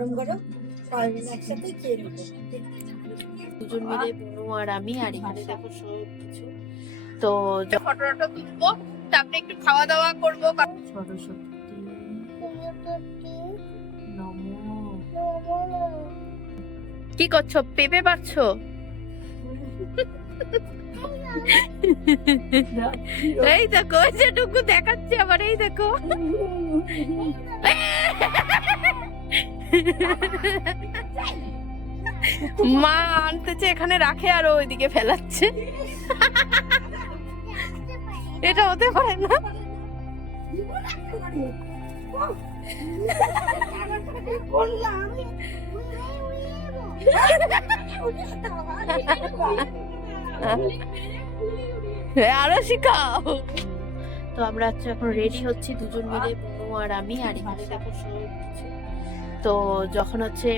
গরম গরম সবাই একসাথে খেয়ে নেব। দুজন মিলে বুনু আর আমি আর এখানে দেখো সব কিছু। তো ফটো টটো তুলবো তারপরে একটু খাওয়া দাওয়া করব সরস্বতী। কি করছ? পেঁপে পাচ্ছো এই দেখো যেটুকু দেখাচ্ছে আবার এই দেখো। মা আনতেছে এখানে, রাখে আর ওইদিকে ফেলাচ্ছে। এটা হতে পারে না। আরও শিখাও। তো আমরা এখন রেডি হচ্ছি দুজন মিলে। আর আমি আর কিছু তো যখন হচ্ছে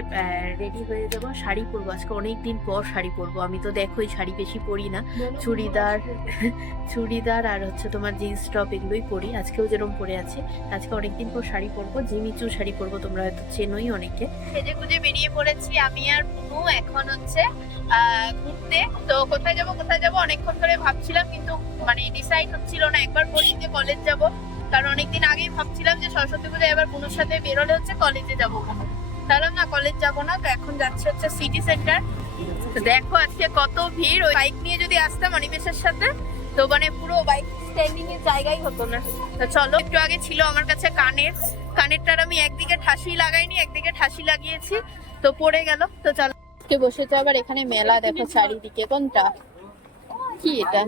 রেডি হয়ে যাব শাড়ি পরবো। আজকে অনেক দিন পর শাড়ি পরবো। আমি তো দেখোই শাড়ি বেশি পরি না। চুড়িদার চুড়িদার আর হচ্ছে তোমার জিন্স টপ এগুলোই পরি। আজকেও যেরকম পরে আছে আজকে অনেকদিন পর শাড়ি পরবো। জিমিচু শাড়ি পরবো তোমরা হয়তো চেনোই অনেকে। সেজে গুজে বেরিয়ে পড়েছি। আমি আর পুনু এখন হচ্ছে ঘুরতে। তো কোথায় যাব কোথায় যাব অনেকক্ষণ ধরে ভাবছিলাম কিন্তু মানে ডিসাইড হচ্ছিল না। একবার বলি যে কলেজ যাব। কারণ অনেকদিন আগেই ভাবছিলাম যে সরস্বতী পুজো এবার পুনুর সাথে বেরোলে হচ্ছে কলেজে যাব। তাহলে না কলেজ যাব না, তো এখন যাচ্ছে হচ্ছে সিটি সেন্টার দেখো আজকে কত ভিড়, ওই বাইক নিয়ে যদি আসতাম অনিমেষের সাথে, তো মানে পুরো বাইক স্ট্যান্ডিং এর জায়গাই হতো না। তো চলো, একটু আগে ছিল আমার কাছে কানের। কানেরটার আমি একদিকে ঠাসি লাগাইনি, একদিকে ঠাসি লাগিয়েছি, তো পড়ে গেল। তো চলো, আজকে বসেছে আবার এখানে মেলা, দেখো চারিদিকে, কোনটা? কি এটা?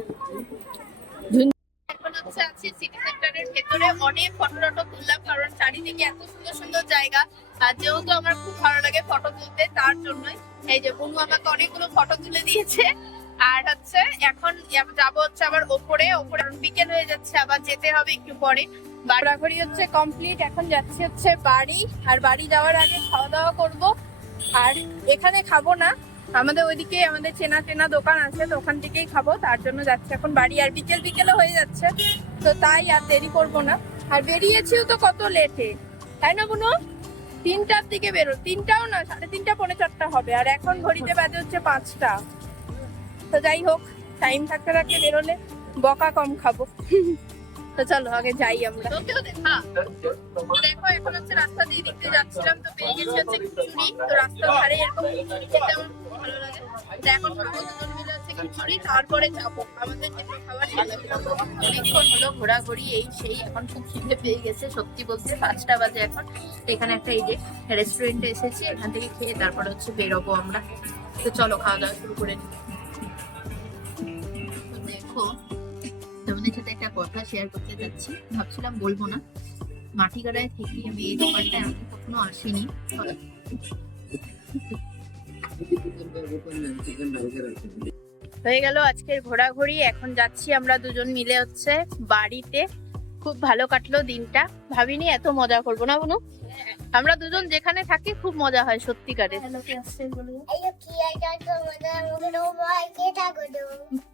হচ্ছে আছি সিটি সেন্টারের ভেতরে অনেক ফটো টটো তুললাম, কারণ চারিদিকে এত সুন্দর সুন্দর জায়গা। আর যেহেতু আমার খুব ভালো লাগে ফটো তুলতে, তার জন্যই এই যে বনু আমাকে অনেকগুলো ফটো তুলে দিয়েছে। আর হচ্ছে এখন যাব হচ্ছে আবার ওপরে ওপরে বিকেল হয়ে যাচ্ছে, আবার যেতে হবে একটু পরে। ঘোরাঘুরি হচ্ছে কমপ্লিট এখন যাচ্ছি হচ্ছে বাড়ি, আর বাড়ি যাওয়ার আগে খাওয়া দাওয়া করব। আর এখানে খাব না আমাদের ওইদিকে আমাদের চেনা চেনা দোকান আছে, তো ওখান থেকেই খাব। তার জন্য যাচ্ছে এখন বাড়ি, আর বিকেল বিকেলে হয়ে যাচ্ছে, তো তাই আর দেরি করব না। আর বেরিয়েছিও তো কত লেটে তাই না বুনো? তিনটার দিকে বেরো, তিনটাও না, সাড়ে তিনটা, পৌনে চারটা হবে, আর এখন ঘড়িতে বাজে হচ্ছে পাঁচটা। তো যাই হোক টাইম থাকতে থাকতে বেরোলে, বকা কম খাব। তো চলো, আগে যাই আমরা। তোকেও দেখো, এখন হচ্ছে রাস্তা দিয়ে দেখতে যাচ্ছিলাম, তো পেয়ে গেছি হচ্ছে খিচুড়ি তো রাস্তার ধারে এরকম খিচুড়ি খেতে আমার খুব ভালো লাগে। তো এখন খাব দুজন মিলে হচ্ছে খিচুড়ি তারপরে যাব। আমাদের যেগুলো খাবার অনেকক্ষণ হলো ঘোরাঘুরি, এই সেই এখন খুব খিদে পেয়ে গেছে, সত্যি বলতে পাঁচটা বাজে এখন। এখানে একটা এই যে রেস্টুরেন্টে এসেছি, এখান থেকে খেয়ে তারপরে হচ্ছে বেরোবো আমরা। তো চলো, খাওয়া দাওয়া শুরু করে নিই সাথে একটা কথা শেয়ার করতে যাচ্ছি। ভাবছিলাম বলব না। মাটিগাড়ায় থেকে আমি এই দোকানটায় আমি কখনো আসিনি। হয়ে গেল আজকের ঘোরাঘুরি। এখন যাচ্ছি আমরা দুজন মিলে হচ্ছে বাড়িতে। খুব ভালো কাটলো দিনটা। ভাবিনি এত মজা করব না বুনু? আমরা দুজন যেখানে থাকি খুব মজা হয় সত্যিকারের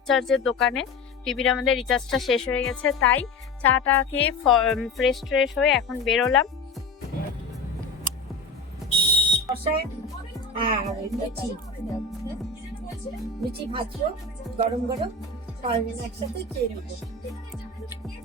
চার্জের দোকানে। টিভির আমাদের রিচার্জটা শেষ হয়ে গেছে, তাই চাটা খেয়ে ফ্রেশ ট্রেশ হয়ে এখন বেরোলাম। গরম গরম একসাথে